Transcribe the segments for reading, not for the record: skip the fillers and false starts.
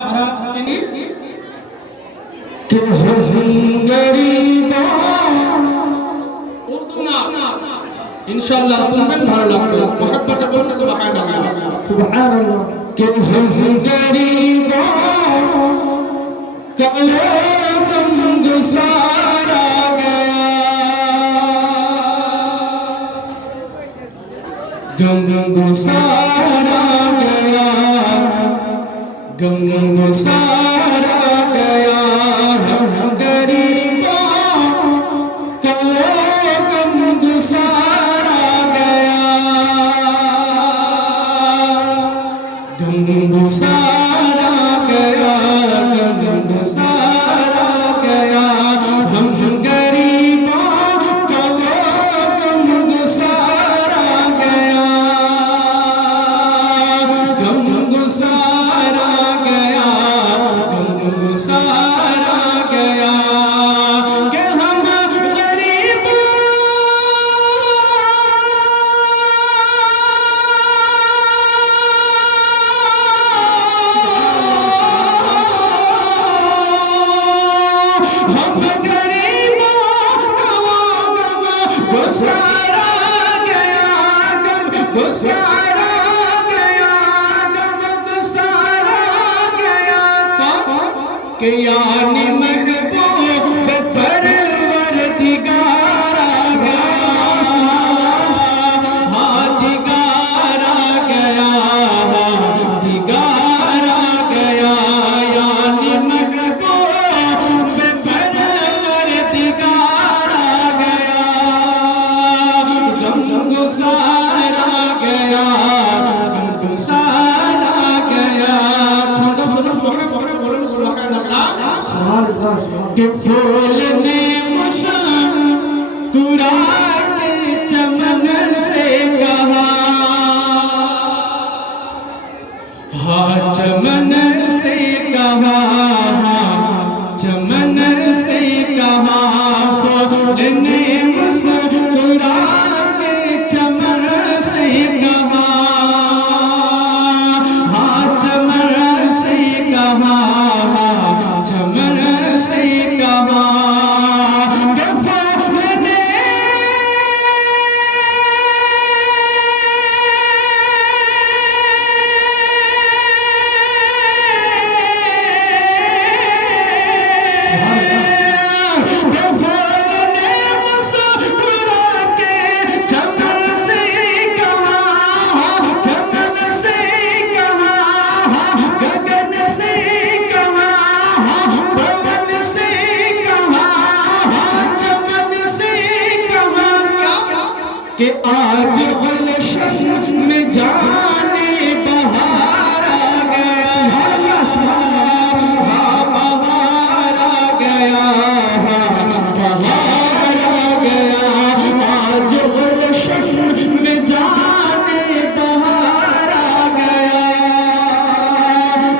कि हम गरीबों उर्दू ना इंशाल्लाह सुनবেন ভালো লাগবে मोहब्बत बोल सुभान अल्लाह कि हम गरीबों का गम गुसारा गया गम गुसारा गया गम गुसारा गया हम गरीबों का गम गुसारा गया गम गुसारा गया गम गुसारा गया हम गरीबों का गम गुसारा गया गम गुसारा गया गम गुसारा गया कि हम गरीबों हम गरीबों का वो गम गुसारा गया गम गुसारा गया गम गुसारा गया कि यानी महबूब परवरदिगारा गया हाँ दिगारा गया दिगारा गया यानी महबूब परवरदिगारा गया गम गुसारा गया गम गुसारा गया छंद सुनो बोलो सुभान अल्लाह कि फूल ने मुस्कुरा के चमन से कहा हाँ चमन से कहा हाँ चमन से कहा फूल ने मुस्कुरा के चमन से कहा हाँ चमन से कहा हाँ चमन से कहा कि फूल ने मुस्कुरा के चमन से कहा चमन से कहा गगन से कहा पवन से कहा चमन से कहा कि आज गुलशन में जाने बहार आ गया हाँ बहार आ गया हाँ बहार आ गया आज गुलशन में जाने बहार आ गया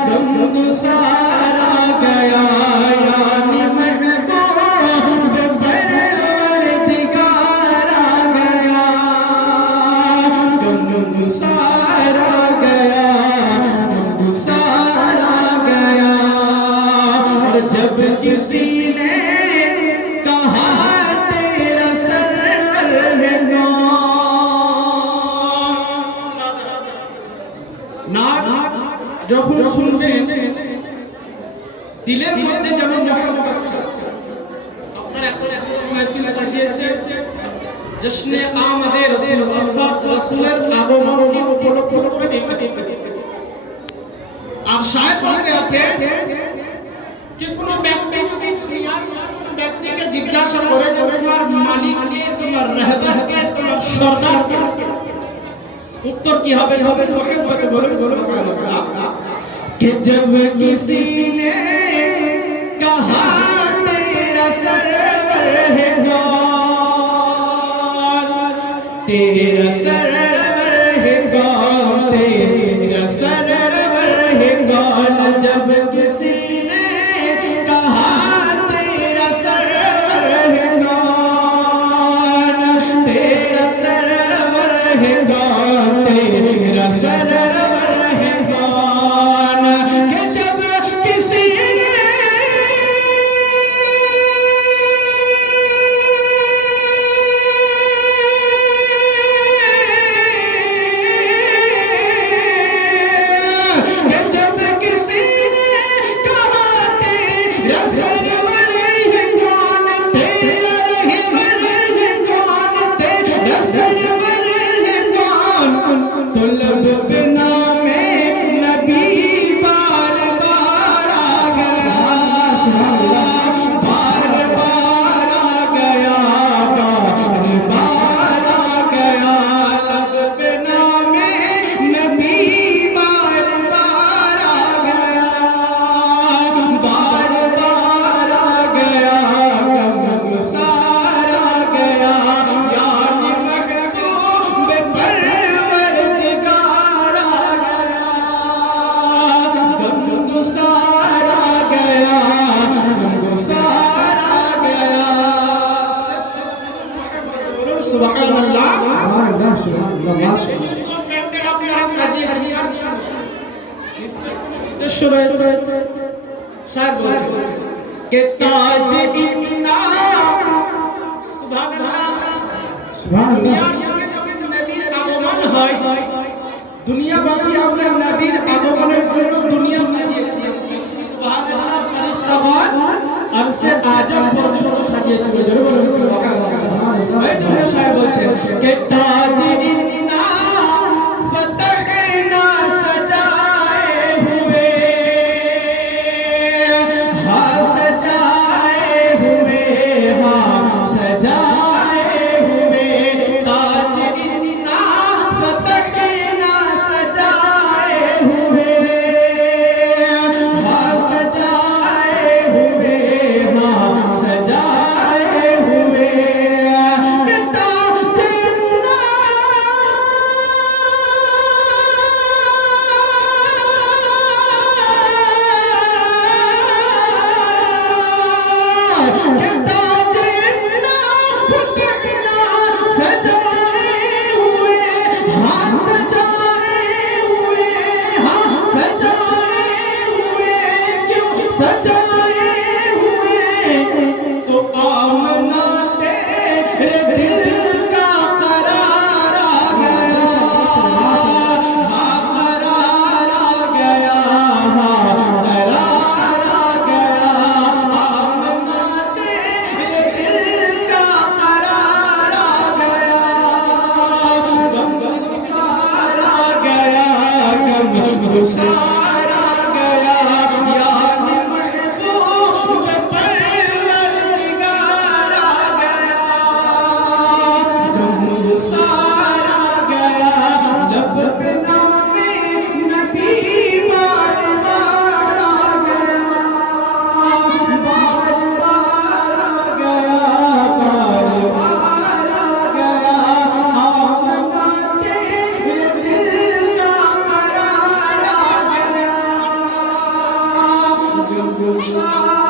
गम गुसारा गया यानी महबूब परवरदिगारा गया गम गुसारा गया गम गुसारा गया और जब किसी ने कहा तेरा सरवर है না যখন শুনবেন দিলের মধ্যে যেমন মহব্বত আপনার এখন মাহফিল সাজিয়েছে জশ্নে আমাদে রাসূল অর্থাৎ রাসূলের আগমনকে উপলক্ষ করে আর শায়ের বলতে আছে कि কোনো ব্যক্তি যদি দুনিয়ার ব্যক্তিকে জিজ্ঞাসা করে যে তোমার মালিককে তোমার রাহবারকে তোমার সরদারকে उत्तर की হবে मोहब्बत बोलो सुभान अल्लाह कि जब किसी ने कहा तेरा सरवर है कौन तेरा सरवर है कौन तेरा सरवर है कौन जब किसी ने कहा तेरा सरवर है कौन तेरा सरवर है कौन तेरा सरवर है कौन कि जब এই যে সুন্দর প্যান্ডেল আপনারা সাজিয়েছেন আর উদ্দেশ্য রয়েছে শায়র বলছেন কে তাজ ইন্না সুবহানাল্লাহ দুনিয়ার বুকে যখন নবীর আগমন হয় দুনিয়াবাসী আমরা নবীর আগমনের জন্য দুনিয়া সাজিয়েছি সুবহানাল্লাহ ফেরেশতাগণ আরশে আজম পর্যন্ত সাজিয়েছিল জোরে বলুন সুবহানাল্লাহ এই জন্য শায়র বলছেন কে তাজ ইন্না ফতহনা সজায়ে হুয়ে হ্যাঁ সজায়ে হুয়ে হ্যাঁ সজায়ে হুয়ে তাজ ইন্না ফতহনা সজায়ে হুয়ে হ্যাঁ সজায়ে হুয়ে হ্যাঁ सजाए हुए के ताज इन्ना के ताज इन्ना फतहना सजाए हुए हाँ सजाए हुए हाँ सजाए हुए क्यों सजाए हुए तो आमना तेरे दिल का करार आ गया हाँ करार आ गया हाँ करार आ गया आमना तेरे दिल का करार आ गया गमगुसार आ गया गमगुसार आ गया यार महबूब परवरदिगार आ गया गमगुसार आ गया लब पे नामे नबी बार बार आ गया बार बार आ गया बार बार आ गया आमना तेरे दिल का करार आ गया गमगुसार